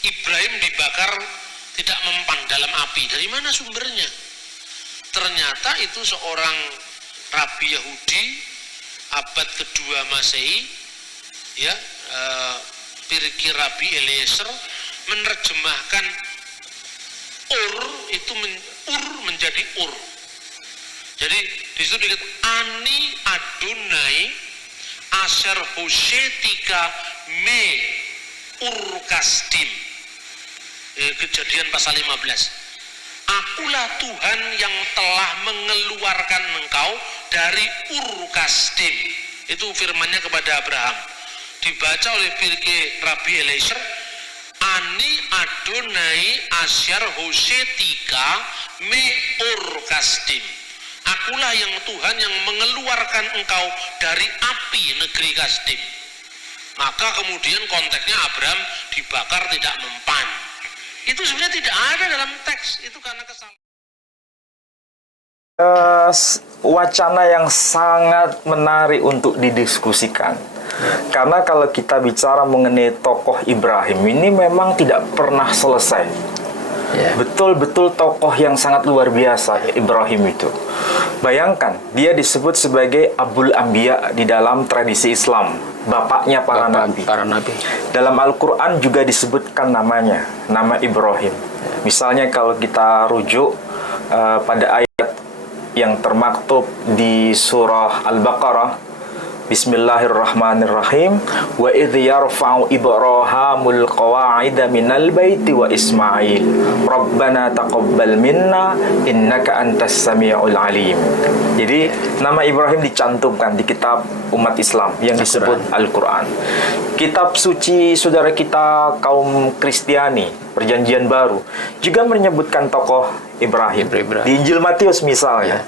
Ibrahim dibakar tidak mempan dalam api. Dari mana sumbernya? Ternyata itu seorang rabi Yahudi abad kedua Masehi, ya, Pirkir Rabi Eliezer menerjemahkan Ur itu Ur menjadi Ur. Jadi di situ dikatakan Ani Adonai Asher Hoshetika Me Ur Kasdim. Kejadian pasal 15. Akulah Tuhan yang telah mengeluarkan engkau dari Ur Kasdim. Itu firmannya kepada Abraham. Dibaca oleh Pirkei Rabi Eliezer, Ani Adonai Asyar Hoshetika Me Ur Kasdim. Akulah yang Tuhan yang mengeluarkan engkau dari api negeri Kasdim. Maka kemudian konteksnya Abraham dibakar tidak mempan. Itu sebenarnya tidak ada dalam teks, itu karena kesalahan. Wacana yang sangat menarik untuk didiskusikan. Karena kalau kita bicara mengenai tokoh Ibrahim ini memang tidak pernah selesai. Betul-betul tokoh yang sangat luar biasa Ibrahim itu. Bayangkan, dia disebut sebagai Abul Anbiya di dalam tradisi Islam, bapaknya para nabi. Dalam Al-Quran juga disebutkan namanya, nama Ibrahim. Misalnya kalau kita rujuk pada ayat yang termaktub di surah Al-Baqarah, Bismillahirrahmanirrahim. Wa idh yarfa'u Ibrahimul qawa'ida minal baiti wa Ismail. Rabbana taqabbal minna innaka antas sami'ul alim. Jadi nama Ibrahim dicantumkan di kitab umat Islam yang disebut Al-Quran. Kitab suci saudara kita kaum Kristiani, Perjanjian Baru, juga menyebutkan tokoh Ibrahim. Di Injil Matius misalnya,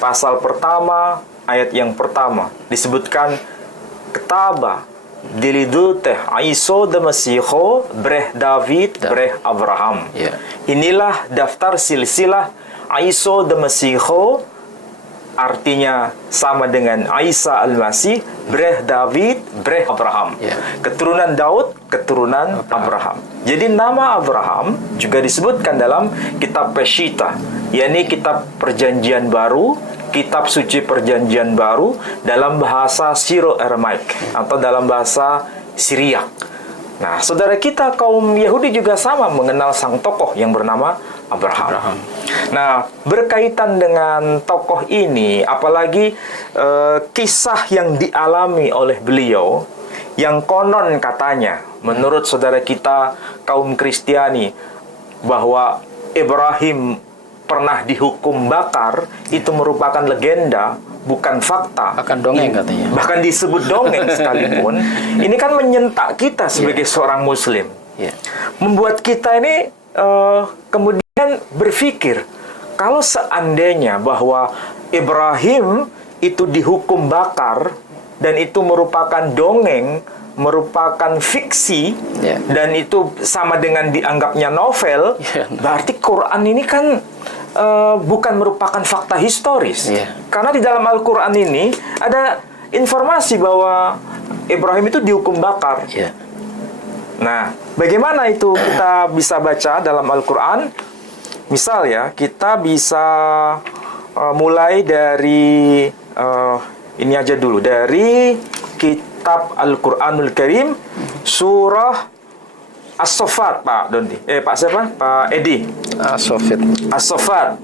pasal pertama, ayat yang pertama disebutkan ketaba diliduteh aiso demasiho breh David breh Abraham. Inilah daftar silsilah aiso demasiho, artinya sama dengan Isa al-Masih, breh David breh Abraham. Keturunan Daud, keturunan Abraham. Jadi nama Abraham juga disebutkan dalam kitab Peshitta, yakni kitab Perjanjian Baru, kitab suci Perjanjian Baru dalam bahasa Syro-Aramaik atau dalam bahasa Syriak. Nah, saudara kita kaum Yahudi juga sama mengenal sang tokoh yang bernama Abraham. Nah, berkaitan dengan tokoh ini, apalagi kisah yang dialami oleh beliau, yang konon katanya, menurut saudara kita kaum Kristiani, bahwa Ibrahim pernah dihukum bakar, itu merupakan legenda, bukan fakta. Bahkan dongeng katanya. Bahkan disebut dongeng sekalipun. Ini kan menyentak kita sebagai seorang Muslim. Membuat kita ini kemudian berpikir, kalau seandainya bahwa Ibrahim itu dihukum bakar, dan itu merupakan dongeng, merupakan fiksi, dan itu sama dengan dianggapnya novel, berarti Quran ini kan bukan merupakan fakta historis. Karena di dalam Al-Quran ini ada informasi bahwa Ibrahim itu dihukum bakar. Nah, bagaimana itu kita bisa baca dalam Al-Quran? Misal ya, kita bisa mulai dari ini aja dulu, dari kitab Al-Quranul Karim, surah As-Saffat, Pak Dondi. Pak siapa? Pak Edi. As-Saffat.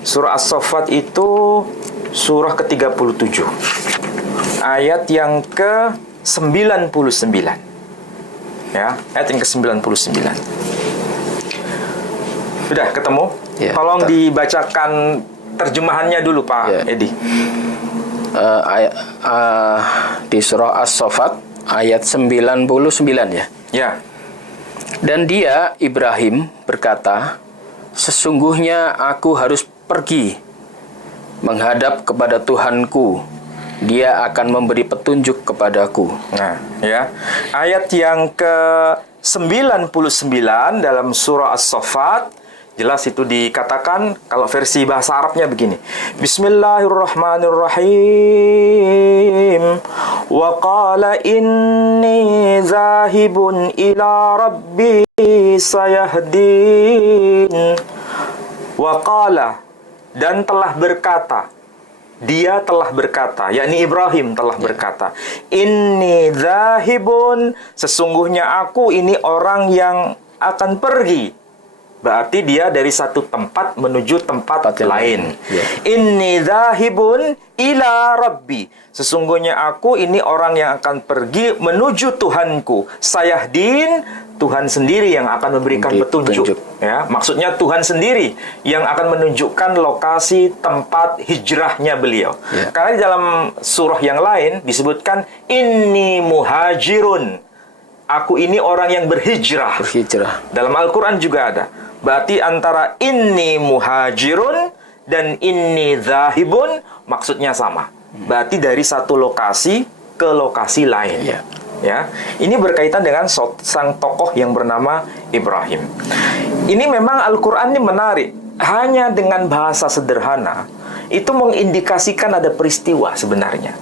Surah As-Saffat itu surah ke-37. Ayat yang ke-99. Ya, ayat yang ke-99. Sudah ketemu? Tolong dibacakan terjemahannya dulu, Pak Edi. Di surah As-Saffat ayat 99 ya. Dan dia, Ibrahim, berkata, sesungguhnya aku harus pergi menghadap kepada Tuhanku. Dia akan memberi petunjuk kepadaku. Nah, ya. Ayat yang ke-99 dalam surah As-Saffat, jelas itu dikatakan, kalau versi bahasa Arabnya begini. Bismillahirrahmanirrahim. Wa qala inni zahibun ila rabbi sayahdin. Wa qala, dan telah berkata, dia telah berkata, yakni Ibrahim telah berkata, inni zahibun, sesungguhnya aku ini orang yang akan pergi. Berarti dia dari satu tempat menuju tempat lain. Inni zahibun ila rabbi, sesungguhnya aku ini orang yang akan pergi menuju Tuhanku. Sayahdin, Tuhan sendiri yang akan memberikan petunjuk. Ya, maksudnya Tuhan sendiri yang akan menunjukkan lokasi tempat hijrahnya beliau. Karena di dalam surah yang lain disebutkan inni muhajirun, aku ini orang yang berhijrah. Dalam Al-Quran juga ada. Berarti antara inni muhajirun dan inni zahibun maksudnya sama. Berarti dari satu lokasi ke lokasi lain. Ya, ini berkaitan dengan sang tokoh yang bernama Ibrahim. Ini memang Al-Quran ini menarik. Hanya dengan bahasa sederhana itu mengindikasikan ada peristiwa sebenarnya.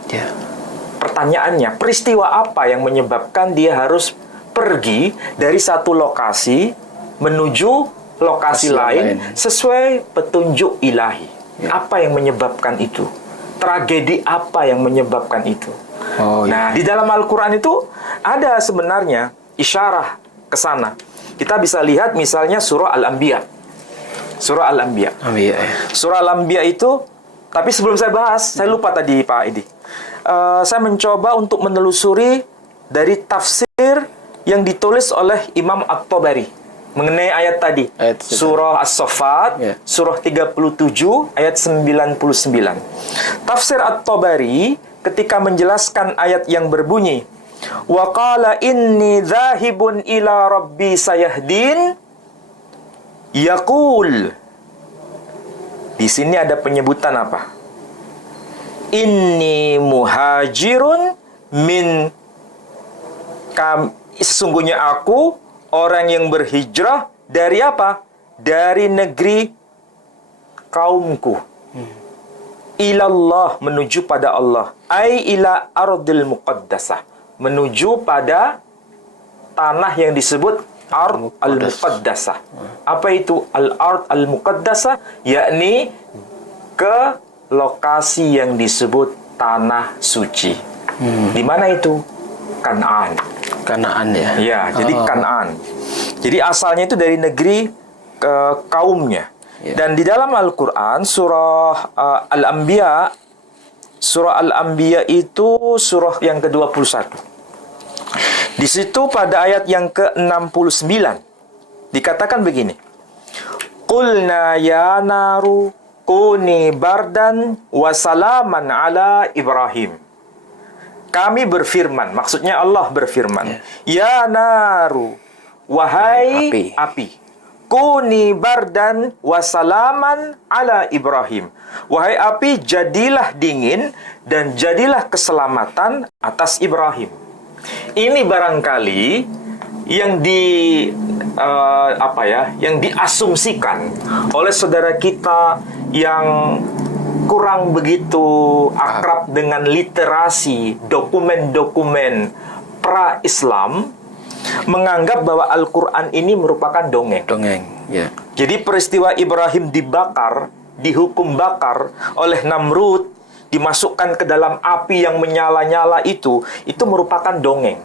Pertanyaannya, peristiwa apa yang menyebabkan dia harus pergi dari satu lokasi menuju lokasi lain sesuai petunjuk ilahi? Apa yang menyebabkan itu? Tragedi apa yang menyebabkan itu? Nah, di dalam Al-Quran itu ada sebenarnya isyarah ke sana. Kita bisa lihat misalnya surah Al-Anbiya. Surah Al-Anbiya. Surah Al-Anbiya itu, tapi sebelum saya bahas, saya lupa tadi Pak Edi. Saya mencoba untuk menelusuri dari tafsir yang ditulis oleh Imam At-Tabari mengenai ayat tadi, surah As-Saffat, surah 37 ayat 99. Tafsir At-Tabari ketika menjelaskan ayat yang berbunyi wa qala inni dzahibun ila rabbi sayahdin, yaqul, di sini ada penyebutan apa? Inni muhajirun min sesungguhnya aku orang yang berhijrah dari apa? Dari negeri kaumku. Ilallah, menuju pada Allah. Ai ila ardil muqaddasah, menuju pada tanah yang disebut ard al-muqaddasah. Apa itu al-ard al-muqaddasah? Yakni ke lokasi yang disebut tanah suci. Di mana itu? Kanaan. Kanaan ya. Ya, jadi Kanaan. Jadi asalnya itu dari negeri kaumnya. Dan di dalam Al-Quran surah Al-Anbiya, surah Al-Anbiya itu surah yang ke-21. Di situ pada ayat yang ke-69 dikatakan begini. Qulna ya naru kuni bardan wa salaman ala Ibrahim. Kami berfirman, maksudnya Allah berfirman, ya naru, wahai api, kuni bardan wasalaman ala Ibrahim. Wahai api, jadilah dingin dan jadilah keselamatan atas Ibrahim. Ini barangkali yang yang diasumsikan oleh saudara kita yang kurang begitu akrab dengan literasi dokumen-dokumen pra-Islam, menganggap bahwa Al-Quran ini merupakan dongeng. Jadi peristiwa Ibrahim dibakar, dihukum bakar oleh Namrud, dimasukkan ke dalam api yang menyala-nyala itu merupakan dongeng.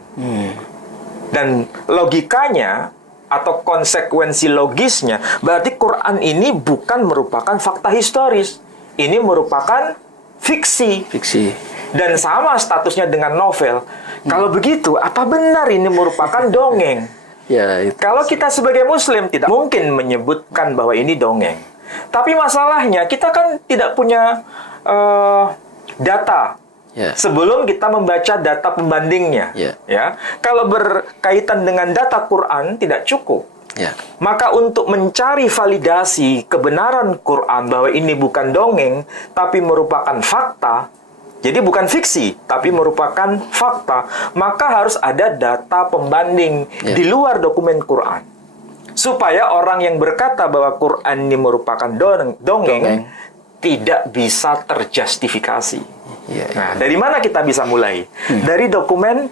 Dan logikanya atau konsekuensi logisnya, berarti Quran ini bukan merupakan fakta historis. Ini merupakan fiksi. Dan sama statusnya dengan novel. Kalau begitu, apa benar ini merupakan dongeng? Kalau kita sebagai Muslim tidak mungkin menyebutkan bahwa ini dongeng. Tapi masalahnya kita kan tidak punya data. Sebelum kita membaca data pembandingnya. Kalau berkaitan dengan data Quran tidak cukup. Maka untuk mencari validasi kebenaran Quran bahwa ini bukan dongeng tapi merupakan fakta, jadi bukan fiksi tapi merupakan fakta, maka harus ada data pembanding di luar dokumen Quran, supaya orang yang berkata bahwa Quran ini merupakan dongeng tidak bisa terjustifikasi. Nah, dari mana kita bisa mulai? Dari dokumen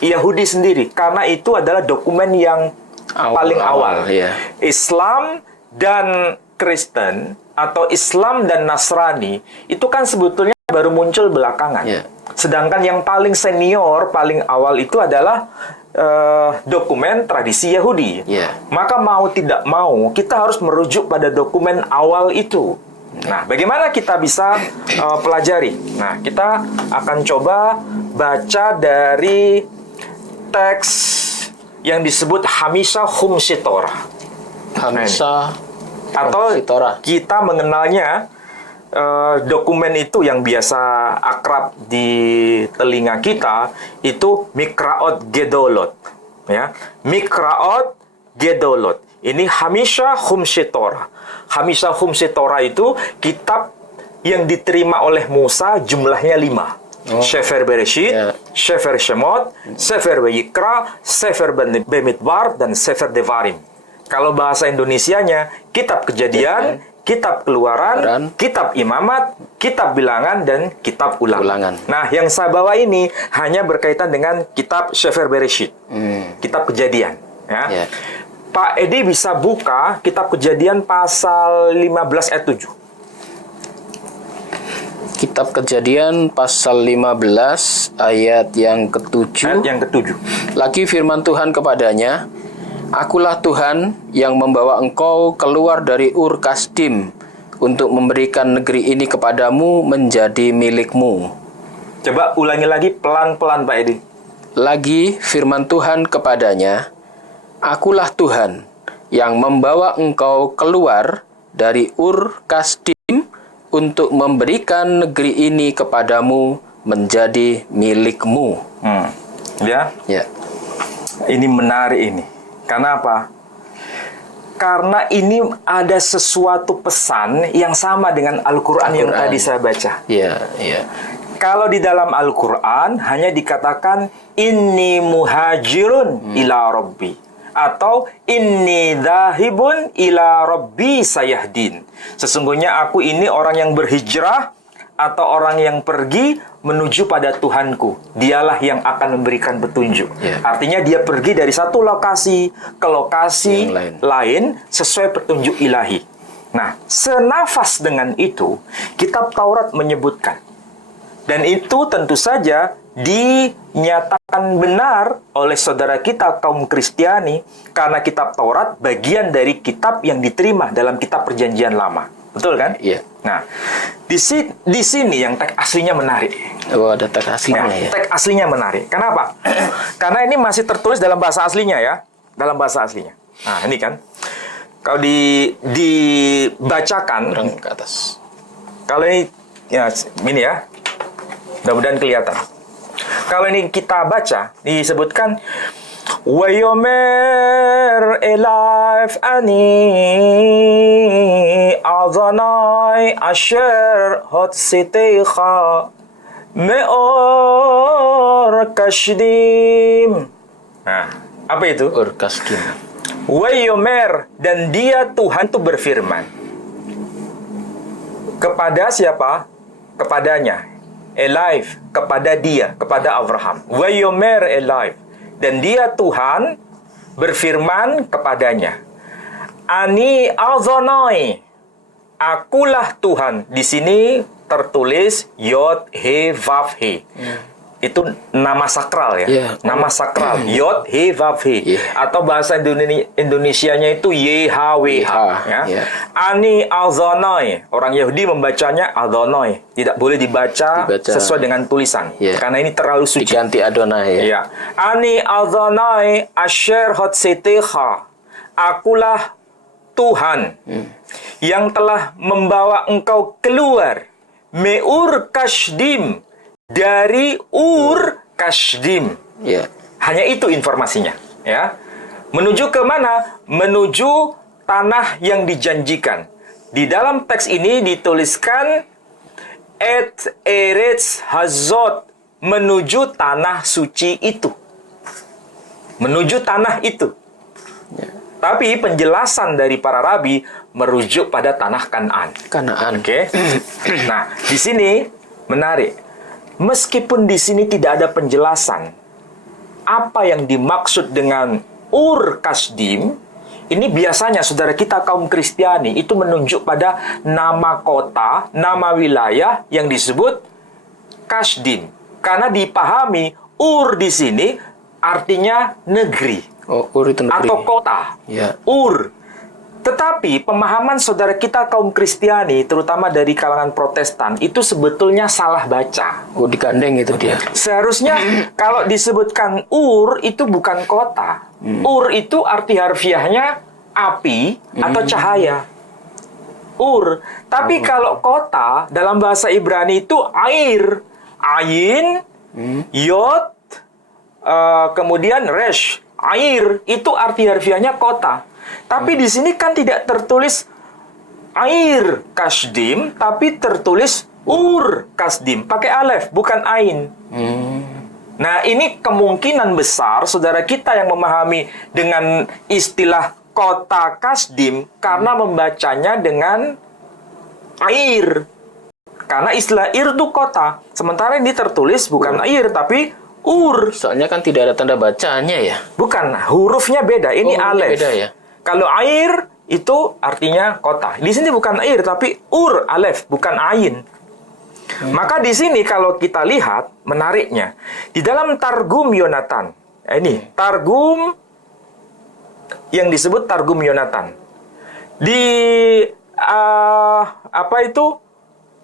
Yahudi sendiri, karena itu adalah dokumen yang paling awal. Islam dan Kristen atau Islam dan Nasrani itu kan sebetulnya baru muncul belakangan. Sedangkan yang paling senior, paling awal itu adalah dokumen tradisi Yahudi. Maka mau tidak mau kita harus merujuk pada dokumen awal itu. Nah, bagaimana kita bisa pelajari? Nah, kita akan coba baca dari teks yang disebut Hamisha Khumsi Torah. Atau kita mengenalnya dokumen itu yang biasa akrab di telinga kita itu Mikraot Gedolot, ya. Mikraot Gedolot. Ini Hamisha Khumsi Torah. Hamisha Khumsi Torah itu kitab yang diterima oleh Musa, jumlahnya 5. Sefer Bereshit, Sefer Shemot, Sefer Vayikra, Sefer Bemidbar, dan Sefer Devarim. Kalau bahasa Indonesianya, Kitab Kejadian, Kitab Keluaran, Kitab Imamat, Kitab Bilangan, dan Kitab Ulangan. Nah, yang saya bawa ini hanya berkaitan dengan Kitab Sefer Bereshit, Kitab Kejadian. Ya. Pak Edi bisa buka Kitab Kejadian pasal 15 ayat 7. Kitab Kejadian pasal 15 ayat yang ke-7. Lagi firman Tuhan kepadanya, Akulah Tuhan yang membawa engkau keluar dari Ur Kasdim untuk memberikan negeri ini kepadamu menjadi milikmu. Coba ulangi lagi pelan-pelan Pak Edi. Lagi firman Tuhan kepadanya, Akulah Tuhan yang membawa engkau keluar dari Ur Kasdim untuk memberikan negeri ini kepadamu menjadi milikmu. Ya. Ini menarik ini. Karena apa? Karena ini ada sesuatu pesan yang sama dengan Al-Quran yang tadi saya baca. Kalau di dalam Al-Quran hanya dikatakan inni muhajirun ila rabbi, atau inni dhahibun ila rabbi sayahdin. Sesungguhnya aku ini orang yang berhijrah atau orang yang pergi menuju pada Tuhanku. Dialah yang akan memberikan petunjuk. Artinya dia pergi dari satu lokasi ke lokasi lain sesuai petunjuk ilahi. Nah, senafas dengan itu, kitab Taurat menyebutkan. Dan itu tentu saja dinyatakan benar oleh saudara kita kaum Kristiani karena kitab Taurat bagian dari kitab yang diterima dalam kitab Perjanjian Lama. Betul kan? Nah, di sini yang teks aslinya menarik. Ada teks aslinya ya. Teks aslinya menarik. Kenapa? Karena ini masih tertulis dalam bahasa aslinya ya, dalam bahasa aslinya. Nah, ini kan kalau dibacakan ke atas. Kalau ini ya ini ya. Mudah-mudahan kelihatan. Kalau ini kita baca, disebutkan Wayomer elaf ani azanai asher hot siteikha me'or kashdim. Nah, apa itu? Ur Kasdim. Wayomer, dan dia Tuhan itu berfirman. Kepada siapa? Kepadanya. Elive, kepada dia, kepada Abraham. Wayomer Elive, dan dia Tuhan berfirman kepadanya. Ani azonai, akulah Tuhan. Di sini tertulis Yod He Vav He. Itu nama sakral ya. Nama sakral Yod He Vav He. Atau bahasa Indonesianya itu YHWH ya. Ani azonai. Orang Yahudi membacanya Adonai. Tidak boleh dibaca sesuai dengan tulisan. Karena ini terlalu suci. Diganti Adonai ya. Ani azonai asher hotsetecha. Akulah Tuhan yang telah membawa engkau keluar Meur Kasdim, dari Ur Kasdim. Hanya itu informasinya ya. Menuju ke mana? Menuju tanah yang dijanjikan. Di dalam teks ini dituliskan Et Eretz Hazot, menuju tanah suci itu. Menuju tanah itu. Tapi penjelasan dari para rabi merujuk pada tanah Kanaan. Kanaan. Oke. Nah, di sini menarik. meskipun di sini tidak ada penjelasan apa yang dimaksud dengan Ur Kasdim, ini biasanya saudara kita kaum Kristiani itu menunjuk pada nama kota, nama wilayah yang disebut Kasdim. Karena dipahami Ur di sini artinya negeri. Oh, Ur itu negeri. Atau kota. Ya. Ur. Tetapi pemahaman saudara kita kaum Kristiani, terutama dari kalangan Protestan, itu sebetulnya salah baca. Oh, digandeng itu dia. Seharusnya kalau disebutkan Ur itu bukan kota. Ur itu arti harfiahnya api atau cahaya. Ur. Tapi kalau kota dalam bahasa Ibrani itu air. Ain, yod, kemudian resh. Air itu arti harfiahnya kota. Tapi di sini kan tidak tertulis air kasdim, tapi tertulis Ur Kasdim, pakai alef, bukan ain. Nah, ini kemungkinan besar saudara kita yang memahami dengan istilah kota Kasdim karena membacanya dengan air. Karena istilah air itu kota, sementara ini tertulis bukan air tapi Ur. Soalnya kan tidak ada tanda bacanya ya. Bukan, hurufnya beda. Ini alef. Beda ya. Kalau air itu artinya kota. Di sini bukan air tapi Ur alef, bukan ain. Maka di sini kalau kita lihat menariknya di dalam Targum Yonatan. Ini Targum yang disebut Targum Yonatan. Di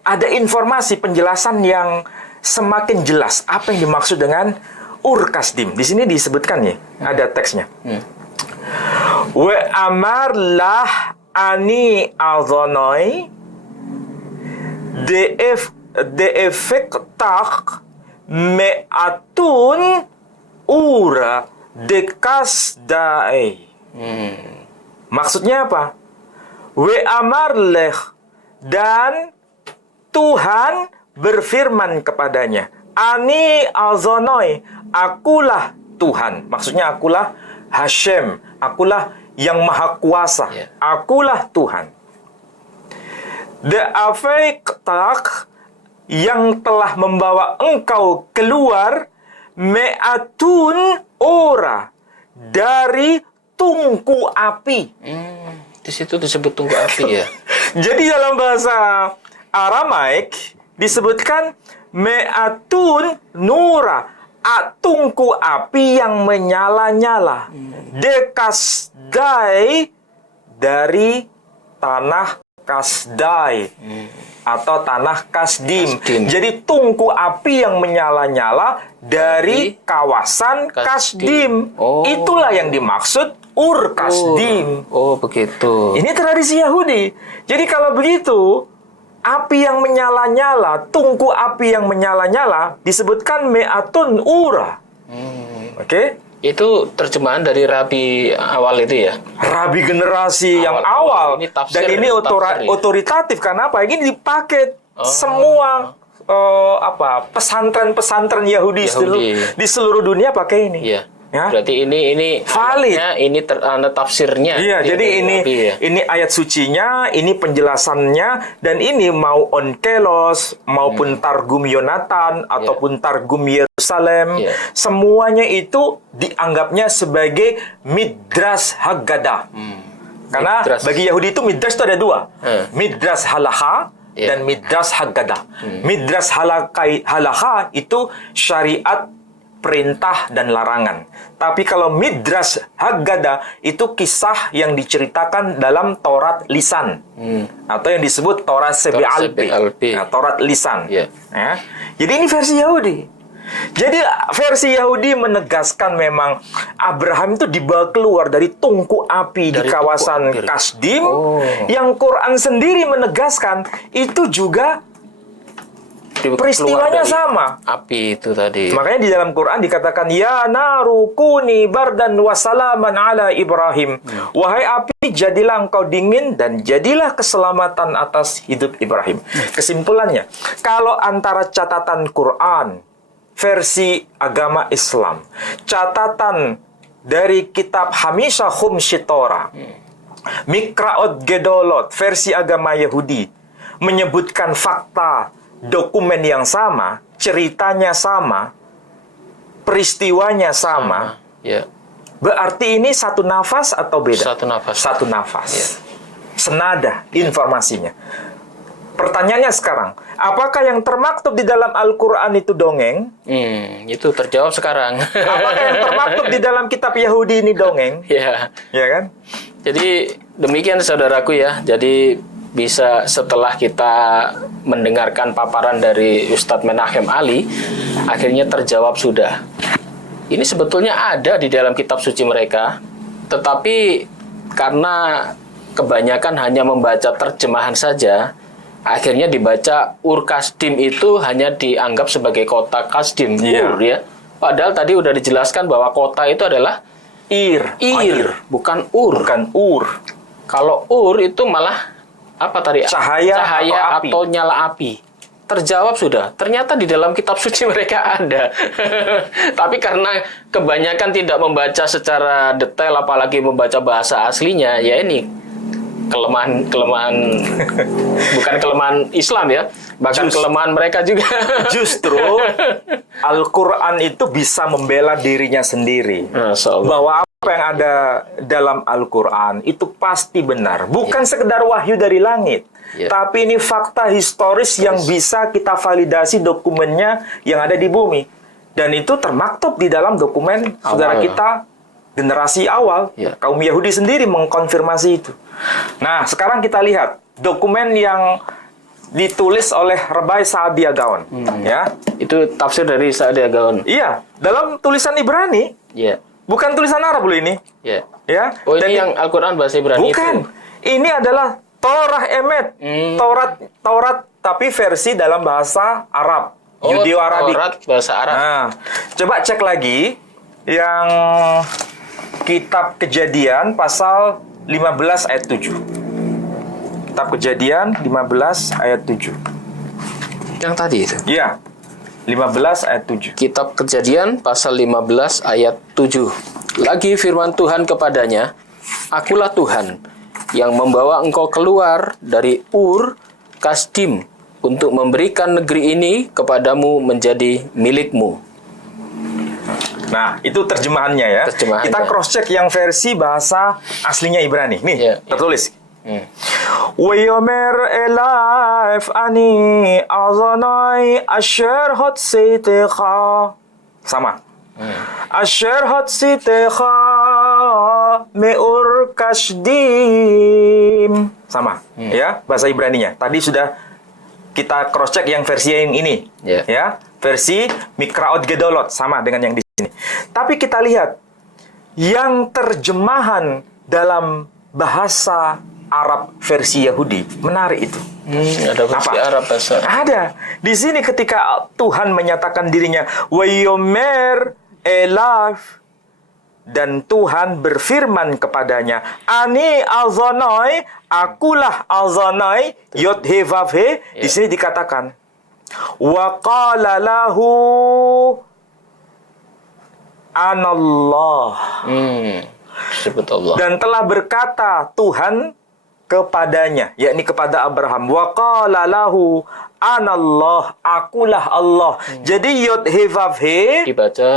ada informasi penjelasan yang semakin jelas apa yang dimaksud dengan Ur Kasdim. Di sini disebutkan ya, ada teksnya. Wa amar lah ani azonoi de efektak me'atun ura dekas dae. Maksudnya apa? Wa amar leh, dan Tuhan berfirman kepadanya, ani azonoi, akulah Tuhan. Maksudnya akulah Hashem, akulah yang maha kuasa, akulah Tuhan. The afektak, yang telah membawa engkau keluar, me'atun ora, dari tungku api. Di situ disebut tungku api ya. Jadi dalam bahasa Aramaik disebutkan me'atun nura, tungku api yang menyala-nyala. Dekasdai, dari tanah Kasdai atau tanah Kasdim. Jadi tungku api yang menyala-nyala dari kawasan Kasdim. Itulah yang dimaksud Ur Kasdim. Oh, begitu. Ini tradisi Yahudi. Jadi kalau begitu, api yang menyala-nyala, tungku api yang menyala-nyala disebutkan me'atun ura. Oke? Itu terjemahan dari rabi awal itu ya? Rabi generasi yang awal. Ini tafsir, dan ini otoritatif. Karena apa? Ini dipakai semua pesantren-pesantren Yahudi. Di seluruh dunia pakai ini. Iya. Ya? Berarti ini valid. Ini tafsirnya. Iya, jadi ini ayat sucinya, ini penjelasannya, dan ini mau Onkelos maupun Targum Yonatan ataupun Targum Yerusalem, semuanya itu dianggapnya sebagai Midrash Haggadah. Karena bagi Yahudi itu Midrash itu ada dua, Midrash Halacha dan Midrash Haggadah. Midrash Halacha itu syariat, perintah dan larangan. Tapi kalau Midrash Haggadah itu kisah yang diceritakan dalam Taurat lisan, atau yang disebut Taurat Sebe'alpi. Nah, Taurat lisan. Ya. Jadi ini versi Yahudi. Jadi versi Yahudi menegaskan memang Abraham itu dibawa keluar dari tungku api di kawasan Kasdim. Yang Quran sendiri menegaskan itu juga peristiwanya sama. Api itu tadi. Makanya di dalam Quran dikatakan, ya naru kuni bardan wa salaman ala Ibrahim. Wahai api, jadilah engkau dingin dan jadilah keselamatan atas hidup Ibrahim. Kesimpulannya, kalau antara catatan Quran versi agama Islam, catatan dari kitab Hamisha Khumshitora, Mikraot Gedolot versi agama Yahudi menyebutkan fakta dokumen yang sama, ceritanya sama, peristiwanya sama, Ya. berarti ini satu nafas atau beda? Satu nafas. Satu nafas. Ya. Senada informasinya. Pertanyaannya sekarang, apakah yang termaktub di dalam Al-Quran itu dongeng? Itu terjawab sekarang. Apakah yang termaktub di dalam kitab Yahudi ini dongeng? Ya. Ya kan? Jadi demikian saudaraku ya. Jadi bisa setelah kita mendengarkan paparan dari Ustadz Menahem Ali, akhirnya terjawab sudah. Ini sebetulnya ada di dalam kitab suci mereka, tetapi karena kebanyakan hanya membaca terjemahan saja, akhirnya dibaca Ur-Kasdim itu hanya dianggap sebagai kota Kasdim, Ur ya. Padahal tadi udah dijelaskan bahwa kota itu adalah Ir, bukan Ur. Bukan Ur. Kalau Ur itu malah apa tadi? Cahaya atau nyala api. Terjawab sudah. Ternyata di dalam kitab suci mereka ada. Tapi karena kebanyakan tidak membaca secara detail, apalagi membaca bahasa aslinya, ya ini kelemahan bukan kelemahan Islam ya, bahkan kelemahan mereka juga. Justru Al-Quran itu bisa membela dirinya sendiri, bahwa apa yang ada dalam Al-Quran itu pasti benar, bukan sekedar wahyu dari langit, tapi ini fakta historis yang bisa kita validasi dokumennya yang ada di bumi, dan itu termaktub di dalam dokumen saudara kita generasi awal. Kaum Yahudi sendiri mengkonfirmasi itu. Nah, sekarang kita lihat dokumen yang ditulis oleh Rabbi Saadia Gaon. Ya, itu tafsir dari Saadia Gaon. Iya, dalam tulisan Ibrani. Iya. Bukan tulisan Arab loh ini. Iya. Ya. Oh, ini yang Al-Quran bahasa Ibrani. Bukan. Itu. Ini adalah Torah Emet. Taurat tapi versi dalam bahasa Arab. Judeo-Arabik. Taurat bahasa Arab. Nah, coba cek lagi yang Kitab Kejadian pasal 15 ayat 7. Kitab Kejadian 15 ayat 7. Yang tadi itu? Iya. 15 ayat 7. Kitab Kejadian pasal 15 ayat 7. Lagi firman Tuhan kepadanya, Akulah Tuhan yang membawa engkau keluar dari Ur Kasdim untuk memberikan negeri ini kepadamu menjadi milikmu. Nah, itu terjemahannya ya. Kita cross check yang versi bahasa aslinya Ibrani. Nih, tertulis. Wayomer elaf ani azanai asher hot sitecha. Sama. Asher hot sitecha meur kasdim. Sama. Ya, bahasa Ibraninya. Tadi sudah kita cross check yang versi yang ini. Ya, versi Mikraot Gedolot sama dengan yang di sini. Tapi kita lihat yang terjemahan dalam bahasa Arab versi Yahudi menarik itu. Ada versi Arab bahasa. Ada. Di sini ketika Tuhan menyatakan dirinya Wayomer elaf, dan Tuhan berfirman kepadanya, Ani azanai, akulah azanai, yod he vav he. Di sini dikatakan, wa qala lahu anallah. Disebut Allah. Dan telah berkata Tuhan kepadanya, yakni kepada Abraham, wa qala lahu anallah, akulah Allah. Jadi yod he vav he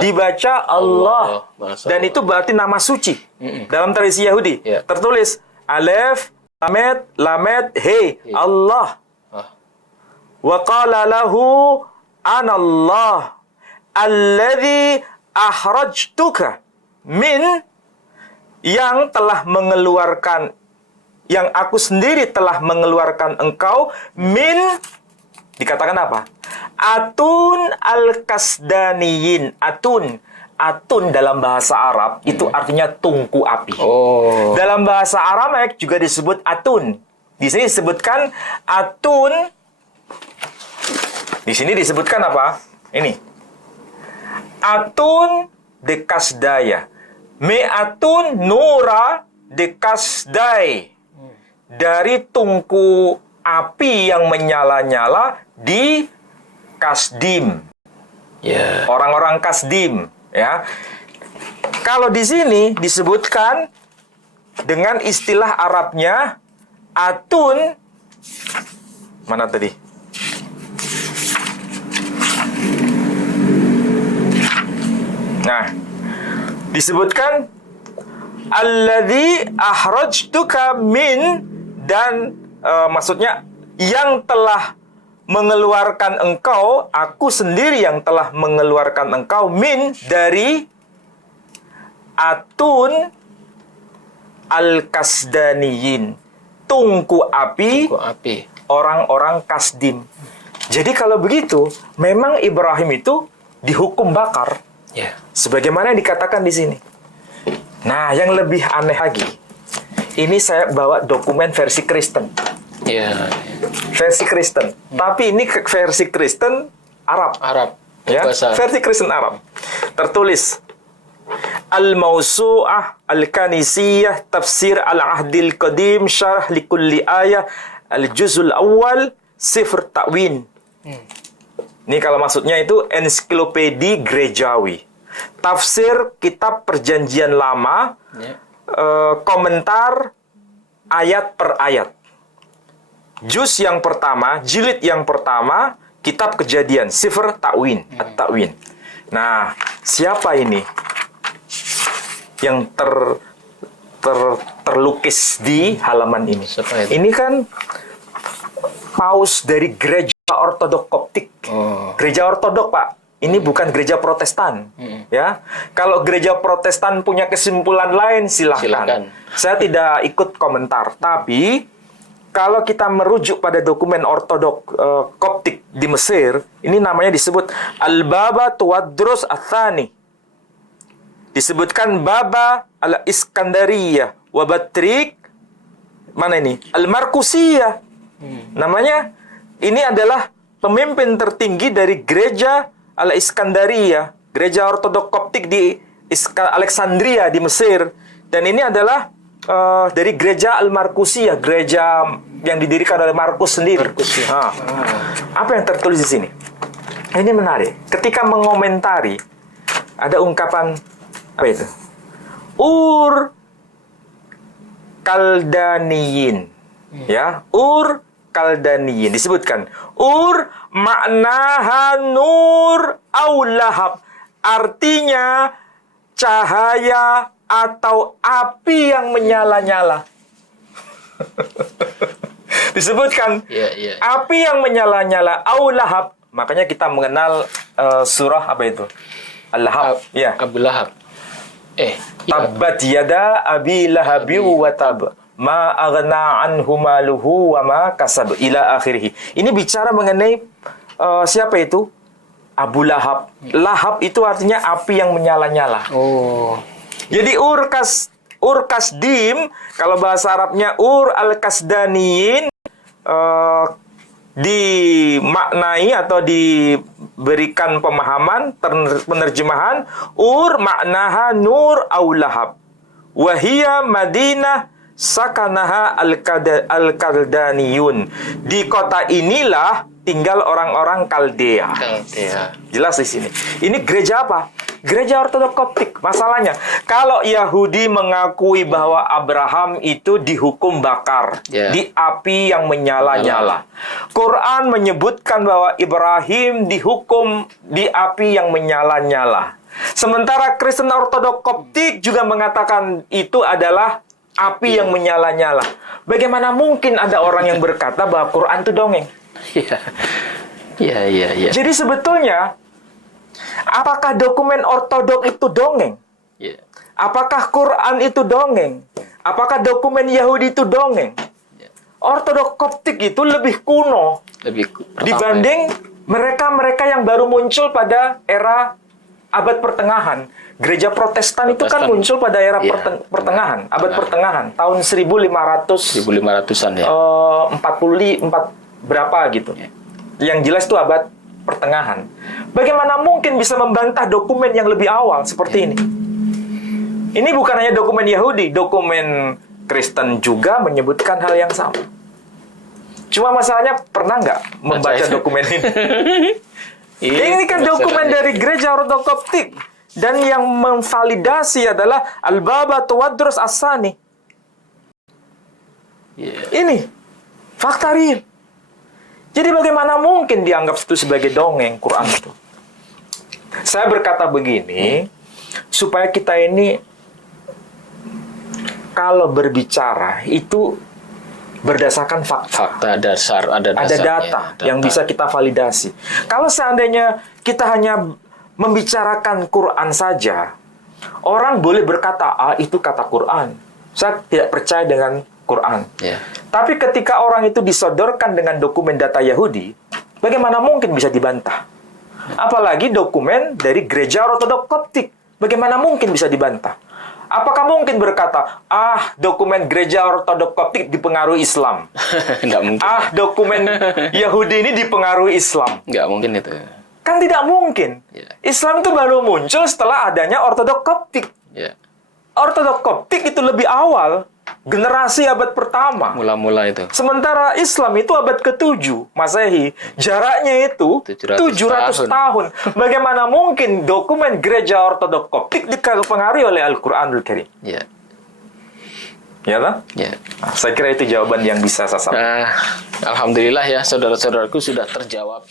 dibaca Allah. Dan itu berarti nama suci. Dalam tradisi Yahudi tertulis alef lamet he, Allah. Wa qala lahu anallah alladzi ahrajtuka min, yang telah mengeluarkan, yang aku sendiri telah mengeluarkan engkau min, dikatakan apa? Atun al-kasdaniyin. Atun dalam bahasa Arab itu artinya tungku api. Dalam bahasa Aramaik juga disebut atun. Di sini disebutkan atun. Di sini disebutkan apa? Ini. Atun de kasdaya. Me'atun nura de kasdai. Dari tungku api yang menyala-nyala di Kasdim. Orang-orang Kasdim, ya. Kalau di sini disebutkan dengan istilah Arabnya atun, mana tadi? Disebutkan alladzi akhrajtuka min, dan maksudnya yang telah mengeluarkan engkau, aku sendiri yang telah mengeluarkan engkau, min, dari Atun al-Kasdaniyin, tungku api orang-orang Kasdim. Jadi kalau begitu, memang Ibrahim itu dihukum bakar. Ya. Sebagaimana yang dikatakan di sini. Nah, yang lebih aneh lagi, ini saya bawa dokumen versi Kristen. Ya. Versi Kristen. Tapi ini versi Kristen Arab. Ya, versi Kristen Arab. Tertulis Al-Mawsu'ah Al-Kanisiyah Tafsir Al-Ahdil Qadim Syarah Likulli Ayah Al-Juzul Awal Sifr Ta'win. Ini kalau maksudnya itu ensiklopedi gerejawi. Tafsir kitab perjanjian lama, komentar ayat per ayat. Juz yang pertama, jilid yang pertama, kitab kejadian, Sifr Ta'win, At-Ta'win. Nah, siapa ini yang terlukis di halaman ini? Ini kan paus dari gereja Ortodok Koptik. Gereja Ortodok, Pak. Ini bukan gereja Protestan. Ya. Kalau gereja Protestan punya kesimpulan lain, silahkan. Saya tidak ikut komentar. Tapi kalau kita merujuk pada dokumen Ortodok Koptik di Mesir, ini namanya disebut Al-Baba Tuwadrus Athani. Disebutkan Baba al-Iskandariyah Wabatrik, mana ini? Al-Markusiyah. Namanya, ini adalah pemimpin tertinggi dari gereja al-Iskandariyah, gereja Ortodok Koptik di Alexandria di Mesir. Dan ini adalah dari gereja Al-Markusiyah, gereja yang didirikan oleh Markus sendiri. Apa yang tertulis di sini? Ini menarik. Ketika mengomentari, ada ungkapan apa itu? Ur Kaldaniyin. Ya, Ur Kaldaniyin disebutkan. Ur maknaha nur au lahab. Artinya cahaya atau api yang menyala-nyala. Disebutkan api yang menyala-nyala au lahab. Makanya kita mengenal surah apa itu? Al-Lahab. Ya. Abu Lahab. Tabbat yada abi lahabi wa tab. Ma aghna anhu maluhu wa ma kasab ila akhirih. Ini bicara mengenai siapa itu? Abu Lahab. Lahab itu artinya api yang menyala-nyala. Jadi Ur Kasdim, kalau bahasa Arabnya Ur al-Kasdaniyin, dimaknai atau diberikan pemahaman, penerjemahan Ur maknaha nur au lahab. Wahia Madinah sakanaha al-Kaldaniyun. Di kota inilah tinggal orang-orang Kaldea. Jelas di sini. Ini gereja apa? Gereja Ortodok Koptik. Masalahnya, kalau Yahudi mengakui bahwa Abraham itu dihukum bakar di api yang menyala-nyala. Quran menyebutkan bahwa Ibrahim dihukum di api yang menyala-nyala. Sementara Kristen Ortodok Koptik juga mengatakan itu adalah api yang menyala-nyala. Bagaimana mungkin ada orang yang berkata bahwa Quran itu dongeng? Iya. Jadi sebetulnya, apakah dokumen Ortodok itu dongeng? Apakah Quran itu dongeng? Apakah dokumen Yahudi itu dongeng? Ortodok Koptik itu lebih kuno dibanding mereka-mereka yang baru muncul pada era abad pertengahan. Gereja Protestan itu kan muncul pada era pertengahan, abad pertengahan, tahun 1500-an ya. 44 berapa gitu. Yang jelas itu abad pertengahan. Bagaimana mungkin bisa membantah dokumen yang lebih awal seperti ini? Ini bukan hanya dokumen Yahudi, dokumen Kristen juga menyebutkan hal yang sama. Cuma masalahnya pernah nggak membaca dokumen ini? Ini kan dokumen dari gereja Ortodok Koptik. Dan yang memvalidasi adalah Al-Baba Tuwadrus As-Sani. Ini fakta real. Jadi bagaimana mungkin dianggap itu sebagai dongeng Quran itu? Saya berkata begini, supaya kita ini kalau berbicara itu berdasarkan fakta. Ada data yang bisa kita validasi. Kalau seandainya kita hanya membicarakan Quran saja, orang boleh berkata, itu kata Quran. Saya tidak percaya dengan Quran. Ya. Tapi ketika orang itu disodorkan dengan dokumen data Yahudi, bagaimana mungkin bisa dibantah? Apalagi dokumen dari gereja Ortodok Koptik. Bagaimana mungkin bisa dibantah? Apakah mungkin berkata, dokumen gereja Ortodok Koptik dipengaruhi Islam? Nggak mungkin. Dokumen Yahudi ini dipengaruhi Islam. Nggak mungkin itu. Kan tidak mungkin. Ya. Islam itu baru muncul setelah adanya Ortodok Koptik. Ya. Ortodok Koptik itu lebih awal. Generasi abad pertama. Mula-mula itu. Sementara Islam itu abad ke-7 Masehi. Jaraknya itu 700 tahun. Bagaimana mungkin dokumen gereja Ortodok Koptik dipengaruhi oleh Al-Quranul Karim? Ya. Ya kan? Ya. Nah, saya kira itu jawaban yang bisa saya sampaikan. Alhamdulillah ya, saudara-saudaraku sudah terjawab.